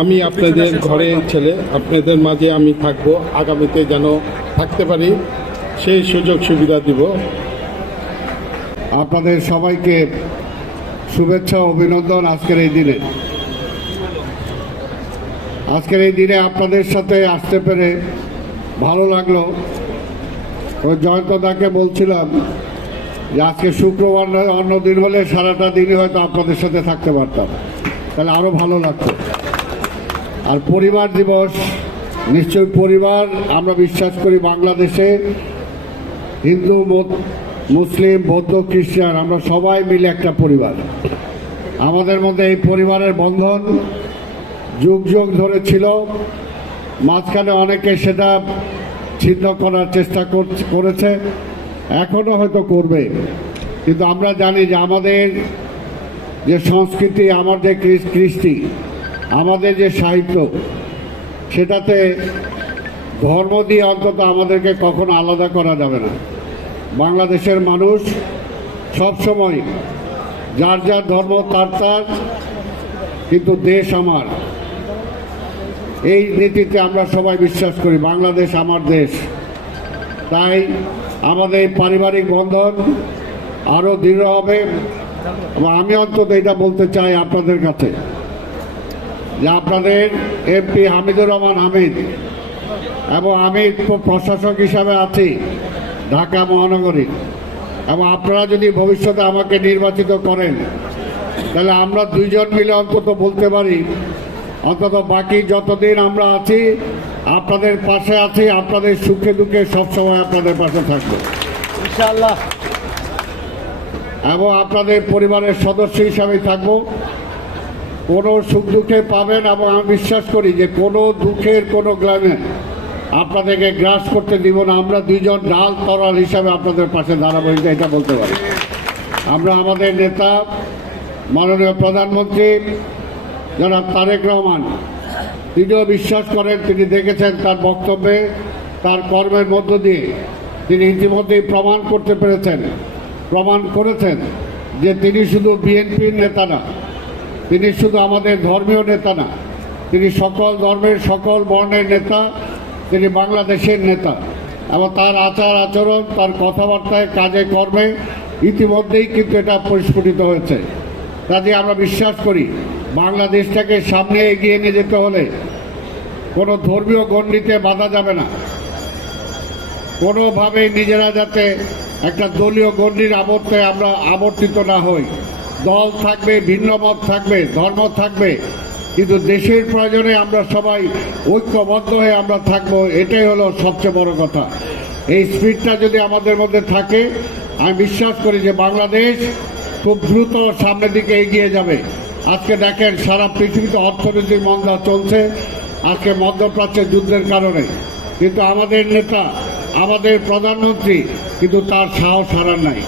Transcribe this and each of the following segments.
আমি আপনাদের ঘরের ছেলে, আপনাদের মাঝে আমি থাকবো, আগামীতে যেন থাকতে পারি সেই সুযোগ সুবিধা দিব। আপনাদের সবাইকে শুভেচ্ছা অভিনন্দন। আজকের এই দিনে আপনাদের সাথে আসতে পেরে ভালো লাগলো। ওই জয়ন্তদাকে বলছিলাম যে আজকে শুক্রবার নয়, অন্য দিন হলে সারাটা দিনই হয়তো আপনাদের সাথে থাকতে পারতাম, তাহলে আরও ভালো লাগতো। আর পরিবার দিবস, নিশ্চয়ই পরিবার, আমরা বিশ্বাস করি বাংলাদেশে হিন্দু মুসলিম বৌদ্ধ খ্রিস্টান আমরা সবাই মিলে একটা পরিবার। আমাদের মধ্যে এই পরিবারের বন্ধন যুগ যুগ ধরে ছিল। মাঝখানে অনেকে সেটা ছিন্ন করার চেষ্টা করেছে, এখনো হয়তো করবে। কিন্তু আমরা জানি যে আমাদের যে সংস্কৃতি, আমাদের যে কৃষ্টি, আমাদের যে সাহিত্য, সেটাতে ধর্ম দিয়ে অন্তত আমাদেরকে কখনো আলাদা করা যাবে না। বাংলাদেশের মানুষ সবসময় যার যার ধর্ম তার তার, কিন্তু দেশ আমার, এই নীতিতে আমরা সবাই বিশ্বাস করি। বাংলাদেশ আমার দেশ। তাই আমাদের পারিবারিক বন্ধন আরও দৃঢ় হবে। এবং আমি অন্তত এটা বলতে চাই আপনাদের কাছে যে আপনাদের এমপি হামিদুর রহমান হামিদ এবং আমি প্রশাসক হিসাবে আছি ঢাকা মহানগরী, এবং আপনারা যদি ভবিষ্যতে আমাকে নির্বাচিত করেন তাহলে আমরা দুইজন মিলে অন্তত বলতে পারি, অন্তত বাকি যতদিন আমরা আছি আপনাদের পাশে আছি, আপনাদের সুখে দুঃখে সবসময় আপনাদের পাশে থাকবো ইনশাআল্লাহ, এবং আপনাদের পরিবারের সদস্য হিসাবে থাকবো। কোনো সুখ দুঃখে পাবেন, এবং আমি বিশ্বাস করি যে কোনো দুঃখের কোনো গ্লামে আপনাদেরকে গ্রাস করতে দিব না। আমরা দুইজন ডাল তরাল হিসাবে আপনাদের পাশে দাঁড়াবো, এটা বলতে পারি। আমরা আমাদের নেতা মাননীয় প্রধানমন্ত্রী জনাব তারেক রহমান, তিনিও বিশ্বাস করেন, তিনি দেখেছেন তার বক্তব্যে, তার কর্মের মধ্য দিয়ে তিনি ইতিমধ্যেই প্রমাণ করেছেন যে তিনি শুধু বিএনপির নেতা না, তিনি শুধু আমাদের ধর্মীয় নেতা না, তিনি সকল ধর্মের সকল বর্ণের নেতা, তিনি বাংলাদেশের নেতা। এবং তার আচার আচরণ, তার কথাবার্তায়, কাজে কর্মে ইতিমধ্যেই কিন্তু এটা পরিস্ফুটিত হয়েছে। কাজে আমরা বিশ্বাস করি বাংলাদেশটাকে সামনে এগিয়ে নিয়ে যেতে হলে কোনো ধর্মীয় গণ্ডিতে বাধা যাবে না। কোনোভাবেই নিজেরা যাতে একটা দলীয় গণ্ডির আবর্তে আমরা আবর্তিত না হই। দল থাকবে, ভিন্ন মত থাকবে, ধর্ম থাকবে, কিন্তু দেশের প্রয়োজনে আমরা সবাই ঐক্যবদ্ধ হয়ে আমরা থাকবো, এটাই হলো সবচেয়ে বড় কথা। এই স্পিরিটটা যদি আমাদের মধ্যে থাকে, আমি বিশ্বাস করি যে বাংলাদেশ খুব দ্রুত সামনের দিকে এগিয়ে যাবে। আজকে দেখেন সারা পৃথিবীতে অর্থনৈতিক মন্দা চলছে, আজকে মধ্যপ্রাচ্যের যুদ্ধের কারণে, কিন্তু আমাদের নেতা, আমাদের প্রধানমন্ত্রী কিন্তু তার সাহস হারান নাই।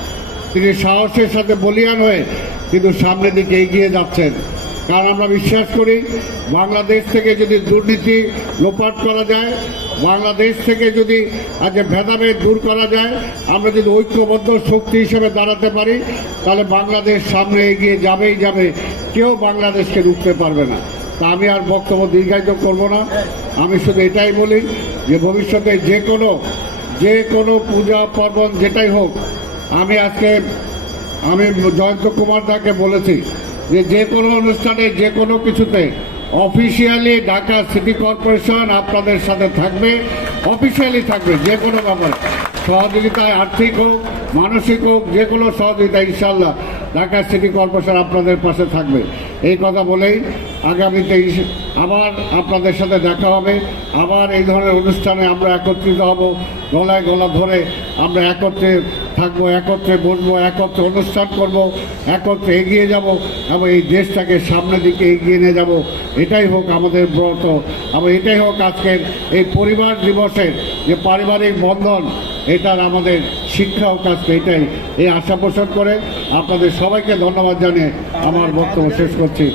তিনি সাহসের সাথে বলিয়ান হয়ে কিন্তু সামনের দিকে এগিয়ে যাচ্ছেন। কারণ আমরা বিশ্বাস করি বাংলাদেশ থেকে যদি দুর্নীতি লোপাট করা যায়, বাংলাদেশ থেকে যদি আজ ভেদাভেদ দূর করা যায়, আমরা যদি ঐক্যবদ্ধ শক্তি হিসেবে দাঁড়াতে পারি, তাহলে বাংলাদেশ সামনে এগিয়ে যাবেই যাবে, কেউ বাংলাদেশকে রুখতে পারবে না। তা আমি আর বক্তব্য দীর্ঘায়িত করব না। আমি শুধু এটাই বলি যে ভবিষ্যতে যে কোনো পূজা পার্বণ যেটাই হোক, আমি জয়ন্ত কুমার দাকে বলেছি যে কোনো অনুষ্ঠানে, যে কোনো কিছুতে অফিসিয়ালি ঢাকা সিটি কর্পোরেশন আপনাদের সাথে থাকবে, অফিসিয়ালি থাকবে। যে কোনো ব্যাপারে সহযোগিতায়, আর্থিক হোক, মানসিক হোক, যে কোনো সহযোগিতা ইনশাল্লাহ ঢাকা সিটি কর্পোরেশন আপনাদের পাশে থাকবে। এই কথা বলেই আগামীতে আবার আপনাদের সাথে দেখা হবে, আবার এই ধরনের অনুষ্ঠানে আমরা একত্রিত হব, গলায় গলা ধরে আমরা একত্রে থাকবো, একত্রে বসবো, একত্রে অনুষ্ঠান করব, একত্রে এগিয়ে যাব, এবং এই দেশটাকে সামনের দিকে এগিয়ে নিয়ে যাব। এটাই হোক আমাদের ব্রত, এবং এটাই হোক আজকের এই পরিবার দিবসের যে পারিবারিক বন্ধন, এটার আমাদের শিক্ষা হোক আজকে। এটাই এই আশা পোষণ করে আপনাদের সবাইকে ধন্যবাদ জানিয়ে আমার বক্তব্য শেষ করছি।